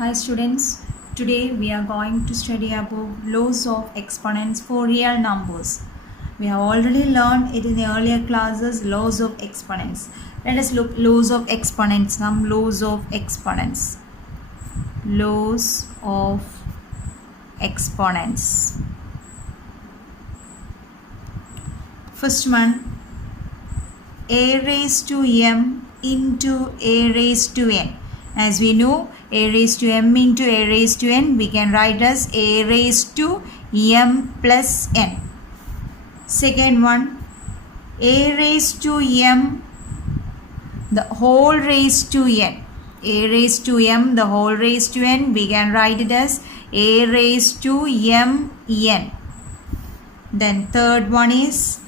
Hi students, today we are going to study about laws of exponents for real numbers. We have already learned it in the earlier classes, laws of exponents. Let us look laws of exponents. Some laws of exponents. Laws of exponents. First one, a raised to m into a raised to n. As we know, a raised to m into a raised to n, we can write as a raised to m plus n. Second one, a raised to m the whole raised to n. A raised to m the whole raised to n, we can write it as a raised to m n. Then third one is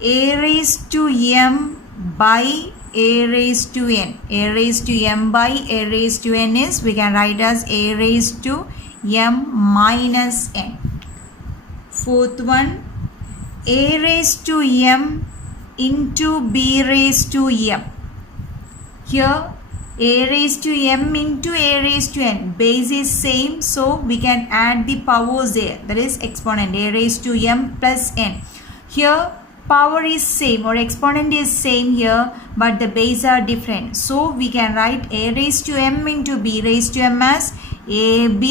a raised to m by a raised to n. A raised to m by a raised to n is, we can write as a raised to m minus n. Fourth one, a raised to m into b raised to m. Here a raised to m into a raised to n. Base is same, so we can add the powers there. That is exponent a raised to m plus n. Here power is same or exponent is same here, but the base are different. So we can write a raised to m into b raised to m as ab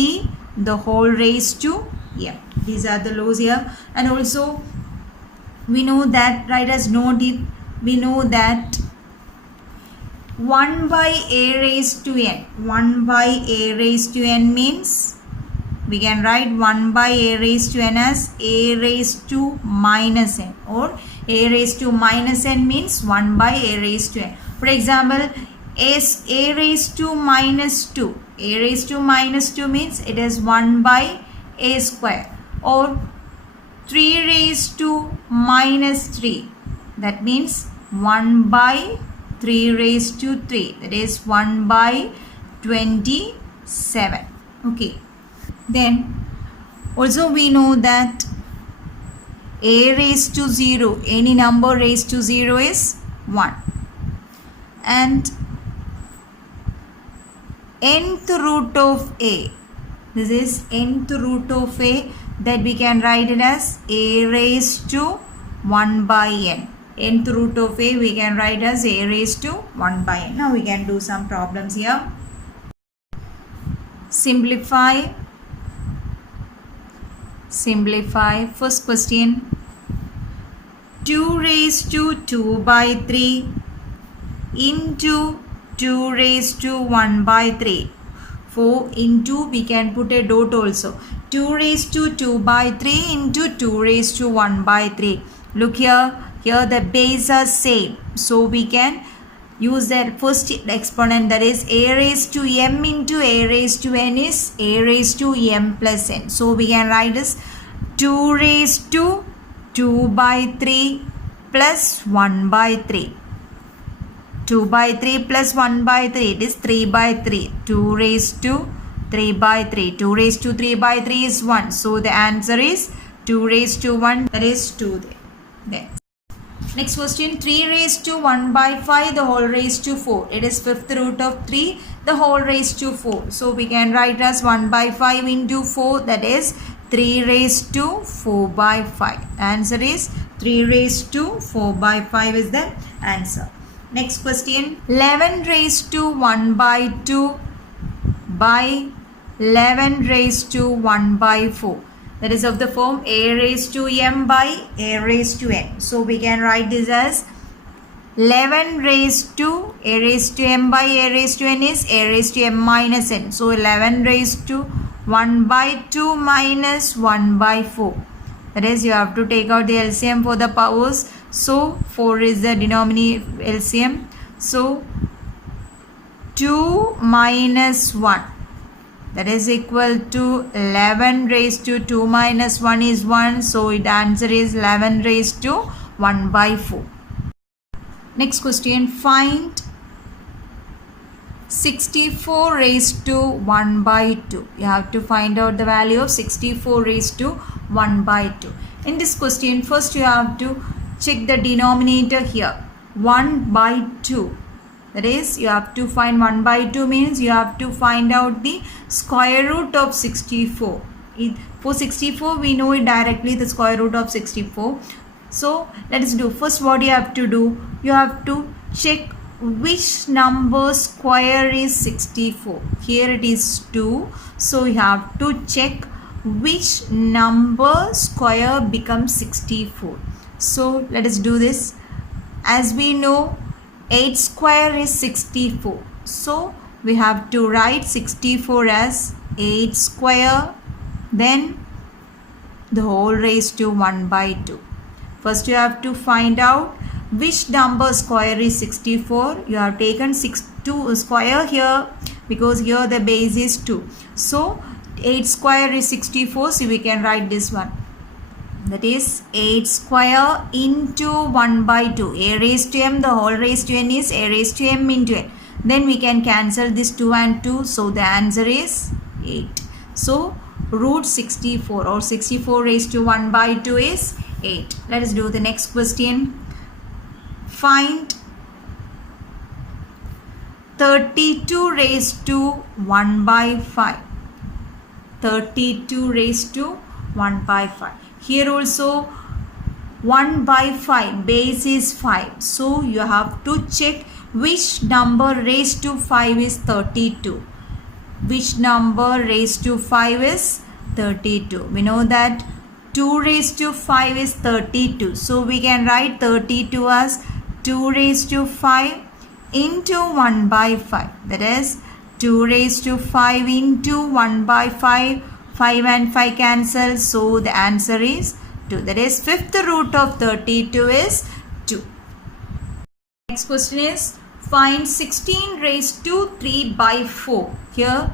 the whole raised to m. These are the laws here. And also we know that, write as note it, we know that 1 by a raised to n. 1 by a raised to n means, we can write 1 by a raised to n as a raised to minus n, or a raised to minus n means 1 by a raised to n. For example, a raised to minus 2. A raised to minus 2 means it is 1 by a square, or 3 raised to minus 3. That means 1 by 3 raised to 3. That is 1 by 27. Okay. Then also we know that a raised to 0, any number raised to 0 is 1. And nth root of a, this is nth root of a, that we can write it as a raised to 1 by n. Nth root of a we can write as a raised to 1 by n. Now we can do some problems here. Simplify. First question, 2 raised to 2 by 3 into 2 raised to 1 by 3. For into we can put a dot also. 2 raised to 2 by 3 into 2 raised to 1 by 3. Look here, the base are same, so we can use that first exponent, that is a raised to m into a raised to n is a raised to m plus n. So we can write as 2 raised to 2 by 3 plus 1 by 3. 2 by 3 plus 1 by 3, it is 3 by 3. 2 raised to 3 by 3. 2 raised to 3 by 3 is 1. So the answer is 2 raised to 1, that is 2 there. Next question, 3 raised to 1 by 5 the whole raised to 4. It is fifth root of 3 the whole raised to 4. So we can write as 1 by 5 into 4, that is 3 raised to 4 by 5. Answer is 3 raised to 4 by 5 is the answer. Next question, 11 raised to 1 by 2 by 11 raised to 1 by 4. That is of the form a raised to m by a raised to n. So we can write this as 11 raised to a raised to m by a raised to n is a raised to m minus n. So 11 raised to 1 by 2 minus 1 by 4. That is, you have to take out the LCM for the powers. So 4 is the denominator LCM. So 2 minus 1, that is equal to 11 raised to 2 minus 1 is 1. So the answer is 11 raised to 1 by 4. Next question, find 64 raised to 1 by 2. You have to find out the value of 64 raised to 1 by 2. In this question, first you have to check the denominator here. 1 by 2. That is, you have to find 1 by 2 means you have to find out the square root of 64. For 64, we know it directly, the square root of 64. So, let us do. First, what you have to do? You have to check which number square is 64. Here it is 2. So, you have to check which number square becomes 64. So, let us do this. As we know, 8 square is 64. So, we have to write 64 as 8 square, then the whole raised to 1 by 2. First, you have to find out which number square is 64. You have taken 2 square here because here the base is 2. So, 8 square is 64. So, we can write this one. That is 8 square into 1 by 2. A raised to m, the whole raised to n is a raised to m into n. Then we can cancel this 2 and 2. So, the answer is 8. So, root 64 or 64 raised to 1 by 2 is 8. Let us do the next question. Find 32 raised to 1 by 5. 32 raised to 1 by 5. Here also 1 by 5, base is 5. So, you have to check which number raised to 5 is 32. Which number raised to 5 is 32. We know that 2 raised to 5 is 32. So, we can write 32 as 2 raised to 5 into 1 by 5. That is 2 raised to 5 into 1 by 5. 5 and 5 cancel. So, the answer is 2. That is, fifth root of 32 is 2. Next question is, find 16 raised to 3 by 4. Here,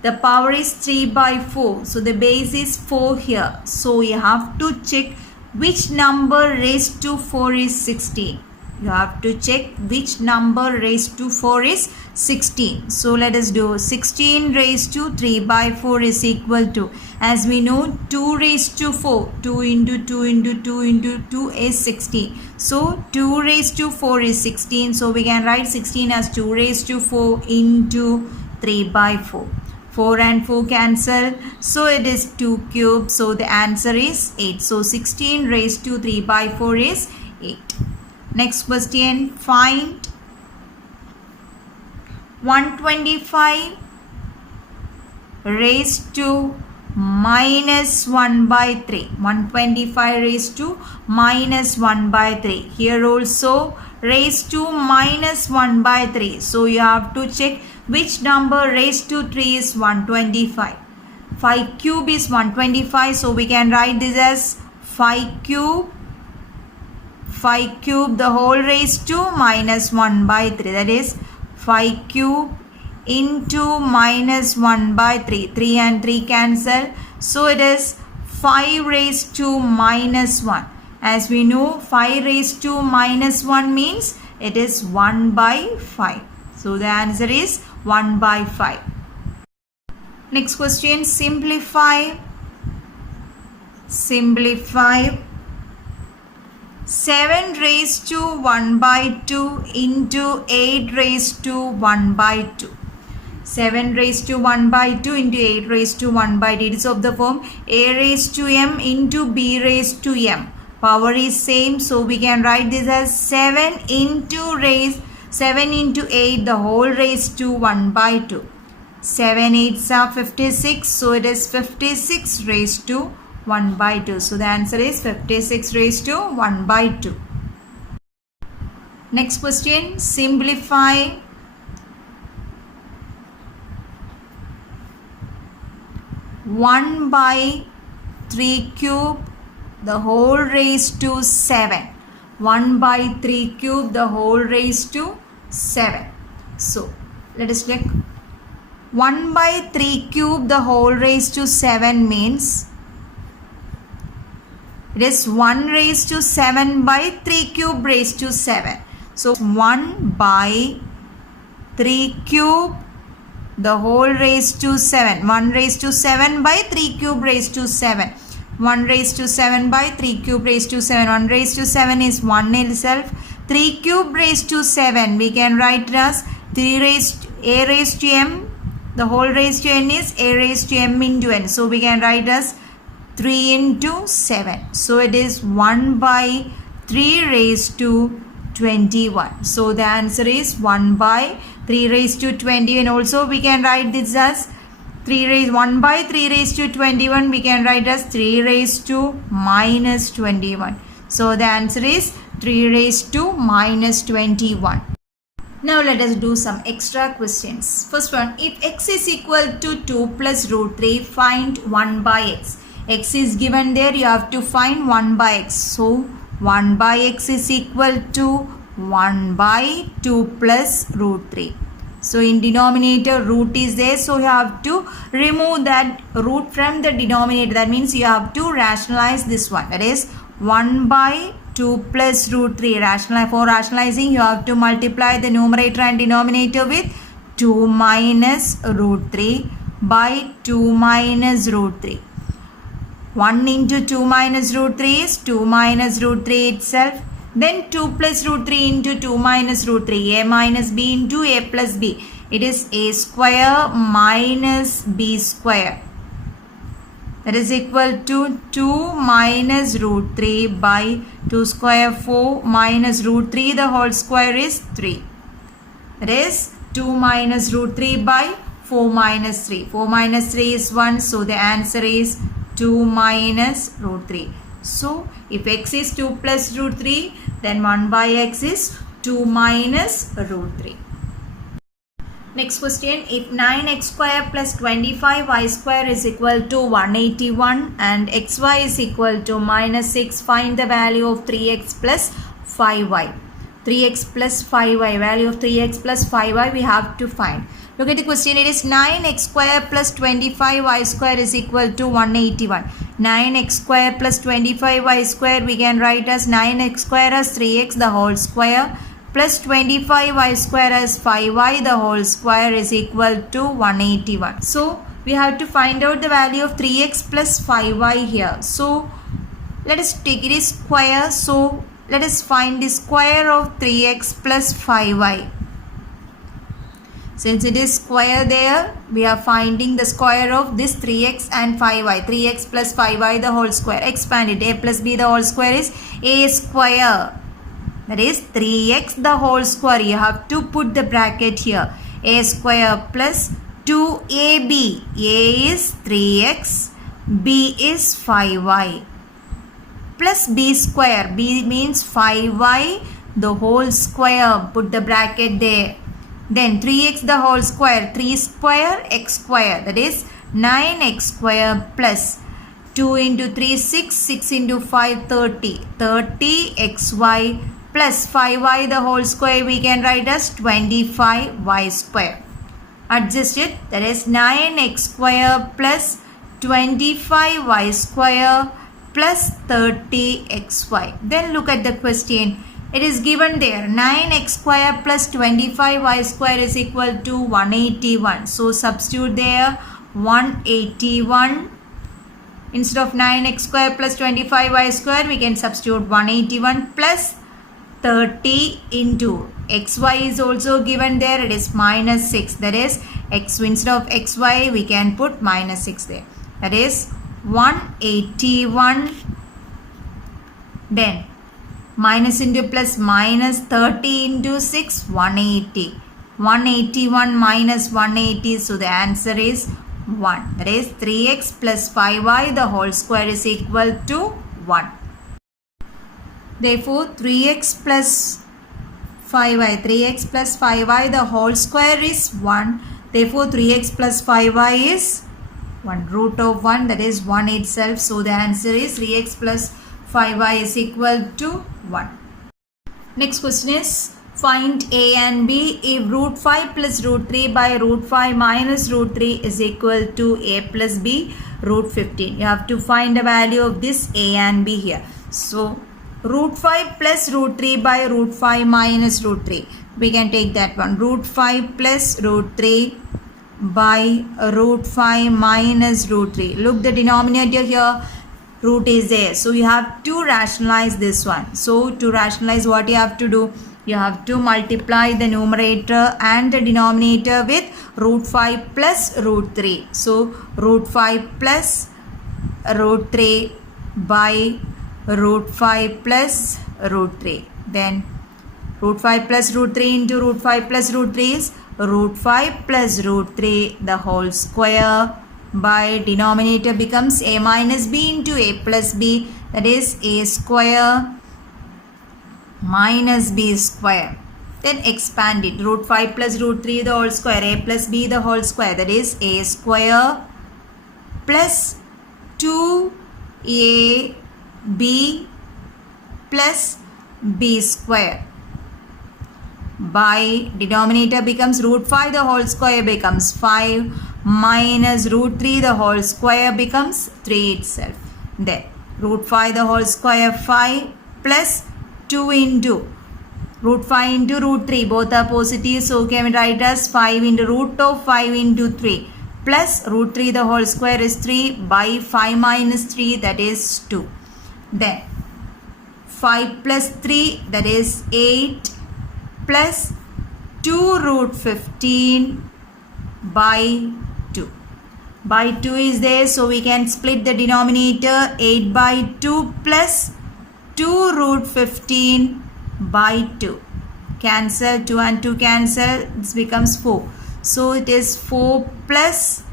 the power is 3 by 4. So, the base is 4 here. So, you have to check which number raised to 4 is 16. You have to check which number raised to 4 is 16. So, let us do 16 raised to 3 by 4 is equal to, as we know, 2 raised to 4. 2 into 2 into 2 into 2 is 16. So, 2 raised to 4 is 16. So, we can write 16 as 2 raised to 4 into 3 by 4. 4 and 4 cancel. So, it is 2 cubed. So, the answer is 8. So, 16 raised to 3 by 4 is 8. Next question, find 125 raised to minus 1 by 3. 125 raised to minus 1 by 3. Here also raised to minus 1 by 3. So, you have to check which number raised to 3 is 125. 5 cube is 125. So, we can write this as 5 cube. 5 cube the whole raised to minus 1 by 3. That is 5 cube into minus 1 by 3. 3 and 3 cancel. So, it is 5 raised to minus 1. As we know, 5 raised to minus 1 means it is 1 by 5. So, the answer is 1 by 5. Next question, simplify. Simplify 7 raised to 1 by 2 into 8 raised to 1 by 2. 7 raised to 1 by 2 into 8 raised to 1 by 2. It is of the form a raised to m into b raised to m. Power is same. So, we can write this as 7 into 8 the whole raised to 1 by 2. 7 8s are 56. So, it is 56 raised to 1 by 2. So, the answer is 56 raised to 1 by 2. Next question, simplify 1 by 3 cube the whole raised to 7. 1 by 3 cube the whole raised to 7. So, let us check. 1 by 3 cube the whole raised to 7 means it is 1 raised to 7 by 3 cube raised to 7. So, 1 by 3 cube the whole raised to 7. 1 raised to 7 by 3 cube raised to 7. 1 raised to 7 by 3 cube raised to 7. 1 raised to 7 is 1 itself. 3 cube raised to 7. We can write it as 3 raised a raised to m. The whole raised to n is a raised to m into n. So we can write as 3 into 7. So it is 1 by 3 raised to 21. So the answer is 1 by 3 raised to 20. And also we can write this as 1 by 3 raised to 21. We can write as 3 raised to minus 21. So the answer is 3 raised to minus 21. Now let us do some extra questions. First one, if x is equal to 2 plus root 3, find 1 by x. X is given there, you have to find 1 by x. So 1 by x is equal to 1 by 2 plus root 3. So in denominator root is there, so you have to remove that root from the denominator. That means you have to rationalize this one. That is 1 by 2 plus root 3. For rationalizing, you have to multiply the numerator and denominator with 2 minus root 3 by 2 minus root 3. 1 into 2 minus root 3 is 2 minus root 3 itself. Then 2 plus root 3 into 2 minus root 3. A minus b into a plus b. It is a square minus b square. That is equal to 2 minus root 3 by 2 square 4 minus root 3. The whole square is 3. That is 2 minus root 3 by 4 minus 3. 4 minus 3 is 1. So the answer is 2 minus root 3. So if x is 2 plus root 3, then 1 by x is 2 minus root 3. Next question, if 9x square plus 25y square is equal to 181 and xy is equal to minus 6, find the value of 3x plus 5y. 3x plus 5y, value of 3x plus 5y we have to find. Look at the question, it is 9x square plus 25y square is equal to 181. 9x square plus 25y square we can write as 9x square as 3x the whole square plus 25y square as 5y the whole square is equal to 181. So we have to find out the value of 3x plus 5y here. So let us take it as square. So let us find the square of 3x plus 5y. Since it is square there, we are finding the square of this 3x and 5y. 3x plus 5y the whole square. Expand it. A plus b the whole square is a square. That is 3x the whole square. You have to put the bracket here. A square plus 2ab. A is 3x. B is 5y. Plus b square. B means 5y the whole square. Put the bracket there. Then 3x the whole square, 3 square x square, that is 9x square plus 2 into 3, 6, 6 into 5, 30. 30xy plus 5y the whole square we can write as 25y square. Adjust it, that is 9x square plus 25y square plus 30xy. Then look at the question. It is given there 9x square plus 25y square is equal to 181. So substitute there 181. Instead of 9x square plus 25y square we can substitute 181 plus 30 into xy is also given there. It is minus 6. That is x, instead of xy we can put minus 6 there. That is 181. Then minus into plus minus 30 into 6, 180. 181 minus 180, so the answer is 1. That is 3x plus 5y the whole square is equal to 1. Therefore 3x plus 5y the whole square is 1. Therefore 3x plus 5y is 1. Root of 1, that is 1 itself. So the answer is 3x plus 5y is equal to 1. Next question is find a and b if root 5 plus root 3 by root 5 minus root 3 is equal to a plus b root 15. You have to find the value of this a and b here. So root 5 plus root 3 by root 5 minus root 3. We can take that one. Root 5 plus root 3 by root 5 minus root 3. Look the denominator here. root is there. So you have to rationalize this one. So to rationalize, what you have to do? You have to multiply the numerator and the denominator with root 5 plus root 3. So root 5 plus root 3 by root 5 plus root 3. Then root 5 plus root 3 into root 5 plus root 3 is root 5 plus root 3 the whole square by denominator becomes a minus b into a plus b, that is a square minus b square. Then expand it, root 5 plus root 3 the whole square, a plus b the whole square, that is a square plus 2ab plus b square by denominator becomes root 5 the whole square becomes 5 minus root 3 the whole square becomes 3 itself. Then root 5 the whole square 5 plus 2 into root 5 into root 3, both are positive, so we can write as 5 into root of 5 into 3 plus root 3 the whole square is 3 by 5 minus 3, that is 2. Then 5 plus 3, that is 8 plus 2 root 15 by 2. By 2 is there, so we can split the denominator, 8 by 2 plus 2 root 15 by 2. Cancel, 2 and 2 cancel, this becomes 4. So it is 4 plus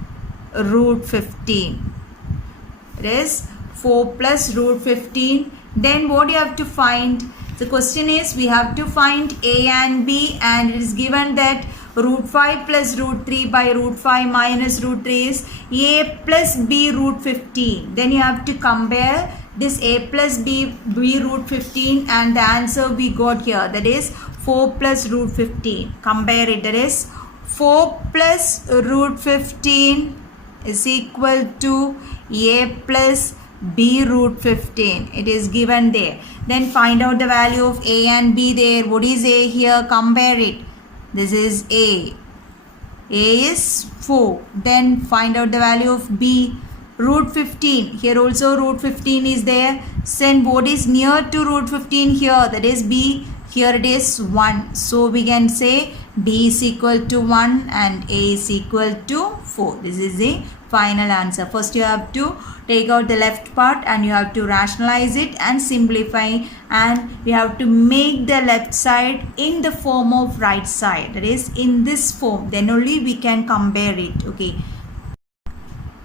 root 15. It is 4 plus root 15. Then what you have to find? The question is, we have to find a and b, and it is given that root 5 plus root 3 by root 5 minus root 3 is a plus b root 15. Then you have to compare this a plus b root 15 and the answer we got here, that is 4 plus root 15. Compare it, that is 4 plus root 15 is equal to a plus b root 15. It is given there. Then find out the value of a and b there. What is a here? Compare it. This is a. A is 4. Then find out the value of b. Root 15. Here also root 15 is there. Send what is near to root 15 here. That is b. Here it is 1. So we can say b is equal to 1 and a is equal to 4. This is the final answer. First you have to take out the left part and you have to rationalize it and simplify, and we have to make the left side in the form of right side, that is in this form, then only we can compare it. Okay.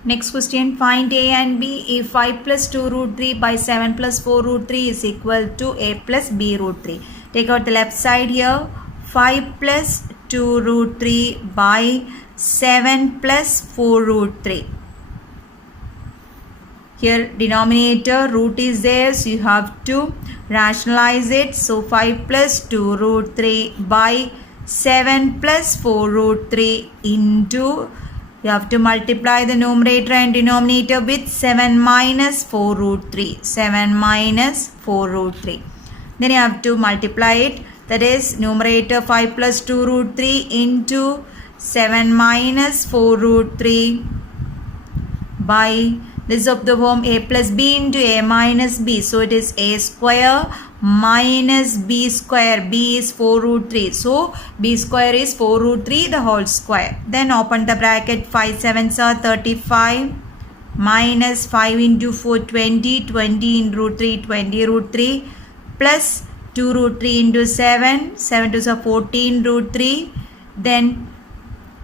Next question, find a and b if 5 plus 2 root 3 by 7 plus 4 root 3 is equal to a plus b root 3. Take out the left side here. 5 plus 2 root 3 by 7 plus 4 root 3. Here denominator root is there, so you have to rationalize it. So 5 plus 2 root 3 by 7 plus 4 root 3 into, you have to multiply the numerator and denominator with 7 minus 4 root 3. 7 minus 4 root 3. Then you have to multiply it, that is numerator 5 plus 2 root 3 into 7 minus 4 root 3 by this of the form a plus b into a minus b. So it is a square minus b square. B is 4 root 3. So b square is 4 root 3 the whole square. Then open the bracket, 5 7s are 35 minus 5 into 4 20. 20 into root 3 20 root 3 plus 2 root 3 into 7. 7 2s are 14 root 3. Then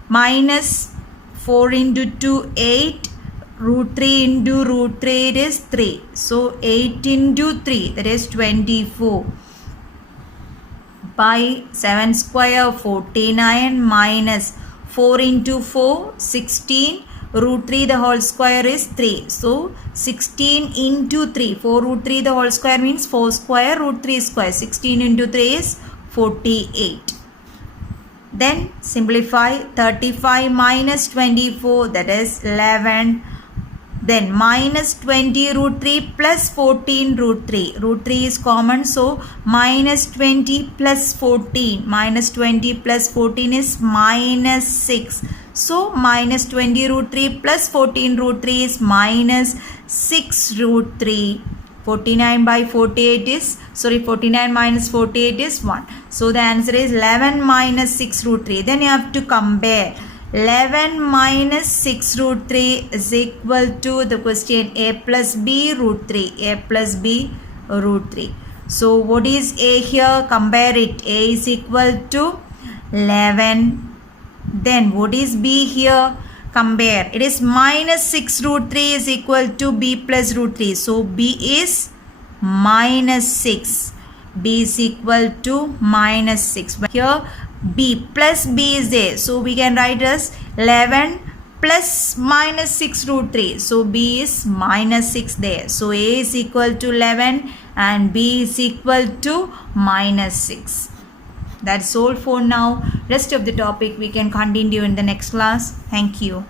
minus 4 into 2 8. Root 3 into root 3 it is 3. So 8 into 3, that is 24 by 7 square 49 minus 4 into 4 16. Root 3 the whole square is 3. So 16 into 3. 4 root 3 the whole square means 4 square root 3 square. 16 into 3 is 48. Then simplify, 35 minus 24, that is 11. Then minus 20 root 3 plus 14 root 3. Root 3 is common, so minus 20 plus 14. Minus 20 plus 14 is minus 6. So minus 20 root 3 plus 14 root 3 is minus 6 root 3. 49 by 48 is, 49 minus 48 is 1. So the answer is 11 minus 6 root 3. Then you have to compare. 11 minus 6 root 3 is equal to the question a plus b root 3. A plus b root 3. So what is a here? Compare it. A is equal to 11. Then what is b here? Compare. It is minus 6 root 3 is equal to b plus root 3. So b is minus 6. B is equal to minus 6. But here b plus b is there. So we can write as 11 plus minus 6 root 3. So b is minus 6 there. So a is equal to 11 and b is equal to minus 6. That's all for now. Rest of the topic we can continue in the next class. Thank you.